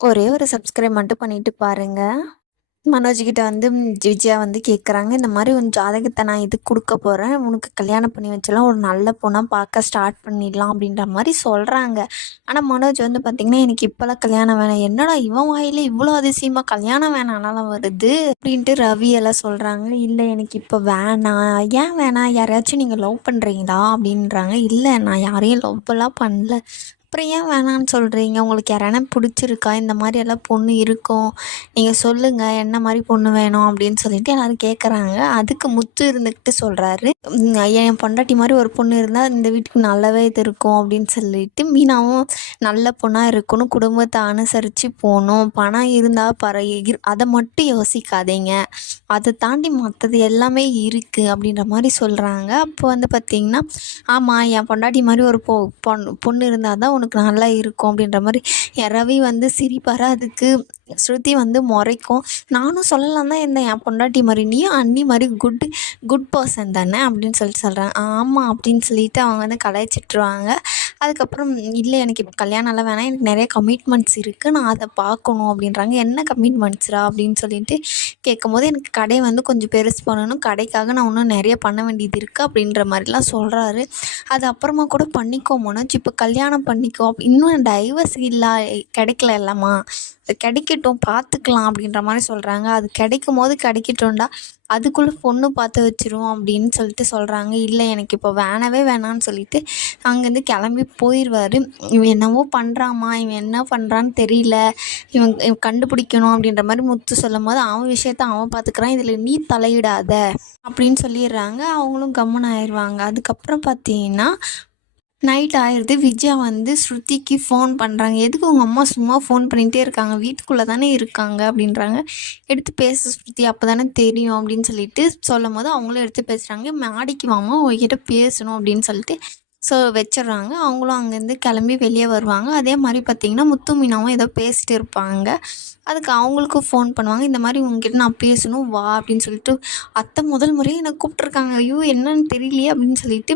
ஒரே ஒரு சப்ஸ்கிரைப் மட்டும் பண்ணிட்டு பாருங்க. மனோஜ் கிட்ட வந்து விஜயா வந்து கேட்குறாங்க, இந்த மாதிரி உன் ஜாதகத்தை நான் இதுக்கு கொடுக்க போகிறேன், உனக்கு கல்யாணம் பண்ணி வச்சலாம் ஒரு நல்ல பொண்ணாக பார்க்க ஸ்டார்ட் பண்ணிடலாம் அப்படின்ற மாதிரி சொல்கிறாங்க. ஆனால் மனோஜ் வந்து பார்த்திங்கன்னா, எனக்கு இப்போல்லாம் கல்யாணம் வேணாம், என்னடா இவன் வாயிலே இவ்வளோ அதிசயமாக கல்யாணம் வேணாம்னாலும் வருது அப்படின்ட்டு ரவி எல்லாம் சொல்கிறாங்க. இல்லை எனக்கு இப்போ வேணாம். ஏன் வேணாம்? யாரையாச்சும் நீங்கள் லவ் பண்ணுறீங்களா அப்படின்றாங்க. இல்லை நான் யாரையும் லவ்லாம் பண்ணல. அப்புறம் ஏன் வேணான்னு சொல்கிறீங்க? உங்களுக்கு யாரானா பிடிச்சிருக்கா? இந்த மாதிரியெல்லாம் பொண்ணு இருக்கும், நீங்கள் சொல்லுங்கள் என்ன மாதிரி பொண்ணு வேணும் அப்படின்னு சொல்லிட்டு எல்லோரும் கேட்குறாங்க. அதுக்கு முத்து இருந்துக்கிட்டு சொல்கிறாரு, என் பொண்டாட்டி மாதிரி ஒரு பொண்ணு இருந்தால் இந்த வீட்டுக்கு நல்லாவே இது இருக்கும் அப்படின்னு சொல்லிட்டு, மீனாவும் நல்ல பொண்ணாக இருக்கணும், குடும்பத்தை அனுசரித்து போகணும், பணம் இருந்தால் அதை மட்டும் யோசிக்காதீங்க, அதை தாண்டி மற்றது எல்லாமே இருக்குது அப்படின்ற மாதிரி சொல்கிறாங்க. அப்போ வந்து பார்த்திங்கன்னா, ஆமாம் என் பொண்டாட்டி மாதிரி ஒரு பொண்ணு இருந்தால் தான் உனக்கு நல்லா இருக்கும் அப்படின்ற மாதிரி ரவி வந்து சிரிப்பார். அதுக்கு ஸ்ருதி வந்து முறைக்கும், நானும் சொல்லலாம் தான் இருந்தேன் என் பொண்டாட்டி மாதிரி, நீயும் அண்ணி மாதிரி குட் பர்சன் தானே அப்படின்னு சொல்கிறேன். ஆமாம் அப்படின்னு சொல்லிட்டு அவங்க வந்து கலாய்ச்சிட்ருவாங்க. அதுக்கப்புறம் இல்லை எனக்கு இப்போ கல்யாணம்லாம் வேணாம், எனக்கு நிறைய கமிட்மெண்ட்ஸ் இருக்குது, நான் அதை பார்க்கணும் அப்படின்றாங்க. என்ன கமிட்மெண்ட்ஸ்ரா அப்படின்னு சொல்லிட்டு கேட்கும்போது, எனக்கு கடையை வந்து கொஞ்சம் பெருசு பண்ணணும், கடைக்காக நான் இன்னும் நிறைய பண்ண வேண்டியது இருக்குது அப்படின்ற மாதிரிலாம் சொல்கிறாரு. அது அப்புறமா கூட பண்ணிக்கோ மனோஜ், இப்போ கல்யாணம் பண்ணிக்கோ, இன்னும் டைவர்ஸ் கிடைக்கல இல்லைம்மா, அது கிடைக்கட்டும் பார்த்துக்கலாம் அப்படின்ற மாதிரி சொல்கிறாங்க. அது கிடைக்கும் போது கிடைக்கட்டும்டா, அதுக்குள்ளே பொண்ணு பார்த்து வச்சிருவோம் அப்படின்னு சொல்லிட்டு சொல்கிறாங்க. இல்லை எனக்கு இப்போ வேணவே வேணான்னு சொல்லிட்டு அங்கேருந்து கிளம்பி போயிடுவார். இவன் என்னவோ பண்ணுறாம்மா, இவன் என்ன பண்ணுறான்னு தெரியல, இவன் கண்டுபிடிக்கணும் அப்படின்ற மாதிரி முத்து சொல்லும் போது, அவன் விஷயத்த அவன் பார்த்துக்கிறான், இதில் நீ தலையிடாத அப்படின்னு சொல்லிடுறாங்க. அவங்களும் கம்முன்னு ஆயிடுவாங்க. அதுக்கப்புறம் பார்த்தீங்கன்னா நைட் ஆயிடுது. விஜயா வந்து ஸ்ருதிக்கு ஃபோன் பண்ணுறாங்க. எதுக்கு உங்கள் அம்மா சும்மா ஃபோன் பண்ணிகிட்டே இருக்காங்க, வீட்டுக்குள்ளே தானே இருக்காங்க அப்படின்றாங்க. எடுத்து பேச ஸ்ருதி, அப்போ தானே தெரியும் அப்படின்னு சொல்லிட்டு சொல்லும் போது அவங்களும் எடுத்து பேசுகிறாங்க. மாடிக்கு வாமா உங்ககிட்ட பேசணும் அப்படின்னு சொல்லிட்டு வச்சிடுறாங்க. அவங்களும் அங்கேருந்து கிளம்பி வெளியே வருவாங்க. அதே மாதிரி பார்த்திங்கன்னா முத்து மீனாவும் ஏதோ பேசிகிட்டு இருப்பாங்க. அதுக்கு அவங்களுக்கும் ஃபோன் பண்ணுவாங்க, இந்த மாதிரி உங்ககிட்ட நான் பேசணும் வா அப்படின்னு சொல்லிட்டு. அத்தை முதல் முறையாக என்னை கூப்பிட்ருக்காங்க, ஐயோ என்னன்னு தெரியலையே அப்படின்னு சொல்லிட்டு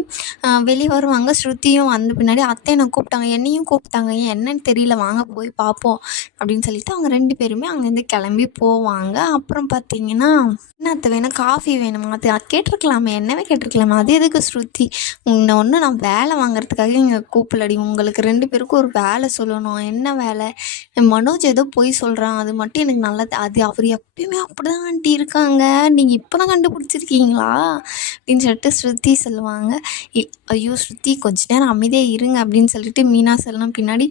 வெளியே வருவாங்க. ஸ்ருதியும் வந்த பின்னாடி அத்தை என்னை கூப்பிட்டாங்க, என்னையும் கூப்பிட்டாங்க, ஏன் என்னன்னு தெரியல, வாங்க போய் பார்ப்போம் அப்படின்னு சொல்லிட்டு அவங்க 2 பேருமே அங்கேருந்து கிளம்பி போவாங்க. அப்புறம் பார்த்திங்கன்னா, என்ன அத்தை வேணும், காஃபி வேணுமா, அது கேட்டிருக்கலாமே, என்னவே கேட்டிருக்கலாமே, அது எதுக்கு ஸ்ருதி, உன்னை ஒன்று நான் வேலை வாங்குறதுக்காக இங்கே கூப்பிடலடி, உங்களுக்கு 2 பேருக்கும் ஒரு வேலை சொல்லணும். என்ன வேலை? மனோஜ் ஏதோ பொய் சொல்கிறான், அது மட்டும் எனக்கு நல்லா அது அவர் எப்பயுமே அப்படி தான் ஆண்டி இருக்காங்க, நீங்கள் இப்போ தான் கண்டுபிடிச்சிருக்கீங்களா அப்படின்னு சொல்லிட்டு ஸ்ருதி சொல்லுவாங்க. ஐயோ ஸ்ருதி கொஞ்ச நேரம் அமைதியாக இருங்க அப்படின்னு சொல்லிட்டு மீனா சொல்லணும் பின்னாடி,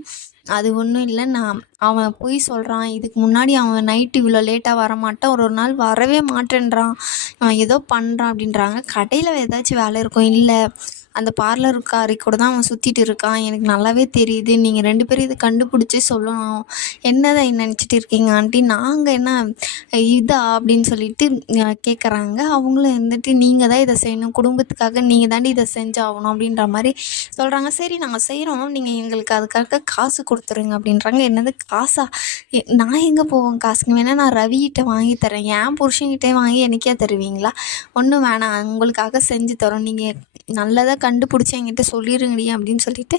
அது ஒன்றும் இல்லை, அவன் பொய் சொல்கிறான், இதுக்கு முன்னாடி அவன் நைட்டு இவ்வளோ லேட்டாக வரமாட்டான், ஒரு நாள் வரவே மாட்டேன்றான், அவன் ஏதோ பண்ணுறான் அப்படின்றாங்க. கடையில் ஏதாச்சும் வேலை இருக்கும், இல்லை அந்த பார்லருக்காரி கூட தான் அவன் சுற்றிட்டு இருக்கான், எனக்கு நல்லாவே தெரியுது, நீங்கள் 2 பேரும் இதை கண்டுபிடிச்சி சொல்லணும், என்னதான் நினச்சிட்டு இருக்கீங்க ஆண்டி, நாங்கள் என்ன இதா அப்படின்னு சொல்லிட்டு கேட்குறாங்க. அவங்களும் இருந்துட்டு, நீங்கள் தான் இதை செய்யணும், குடும்பத்துக்காக நீங்கள் தாண்டி இதை செஞ்சாகணும் அப்படின்ற மாதிரி சொல்கிறாங்க. சரி நாங்கள் செய்கிறோம், நீங்கள் எங்களுக்கு அதுக்காக காசு கொடுத்துருங்க அப்படின்றாங்க. என்னது காசா? நான் எங்கே போவேன் காசுங்க, வேணால் நான் ரவிகிட்ட வாங்கி தரேன், என் புருஷன்கிட்டே வாங்கி எனக்கே தருவீங்களா? ஒன்றும் வேணாம், உங்களுக்காக செஞ்சு தரோம், நீங்கள் நல்லதாக கண்டுபிடிச்சி என்கிட்ட சொல்லிடுங்கடி அப்படின்னு சொல்லிட்டு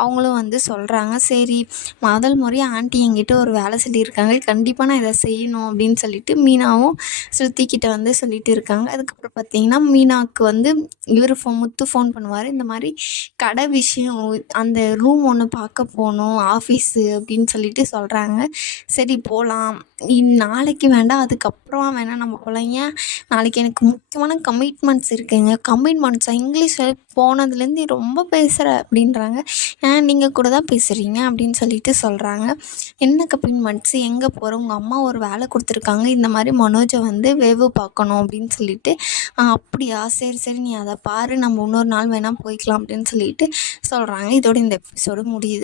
அவங்களும் வந்து சொல்கிறாங்க. சரி முதல் முறையாக ஆண்டி என்கிட்ட ஒரு வேலை சொல்லியிருக்காங்க, கண்டிப்பாக நான் இதை செய்யணும் அப்படின்னு சொல்லிட்டு மீனாவும் ஸ்ருதிக்கிட்ட வந்து சொல்லிட்டு இருக்காங்க. அதுக்கப்புறம் பார்த்திங்கன்னா மீனாவுக்கு வந்து இவர் முத்து ஃபோன் பண்ணுவார், இந்த மாதிரி கடை விஷயம், அந்த ரூம் ஒன்று பார்க்க போகணும் ஆஃபீஸு அப்படின்னு சொல்லிட்டு சொல்கிறாங்க. சரி போகலாம், நாளைக்கு வேண்டாம் அதுக்கப்புறமா வேணால் நம்ம போகலாம், ஏன் நாளைக்கு எனக்கு முக்கியமான கமிட்மெண்ட்ஸ் இருக்குங்க. கமிட்மெண்ட்ஸாக? இங்கிலீஷ் போனதுலேருந்து ரொம்ப பேசுகிற அப்படின்றாங்க. ஏன் நீங்கள் கூட தான் பேசுகிறீங்க அப்படின்னு சொல்லிட்டு சொல்கிறாங்க. என்ன கமிட்மெண்ட்ஸு, எங்கே போகிறோம், உங்கள் அம்மா ஒரு வேலை கொடுத்துருக்காங்க, இந்த மாதிரி மனோஜை வந்து வேவு பார்க்கணும் அப்படின்னு சொல்லிட்டு. அப்படியா, சரி சரி நீ அதை பாரு, நம்ம இன்னொரு நாள் வேணால் போய்க்கலாம் அப்படின்னு சொல்லிட்டு சொல்கிறாங்க. இதோட இந்த எபிசோடு முடியுது.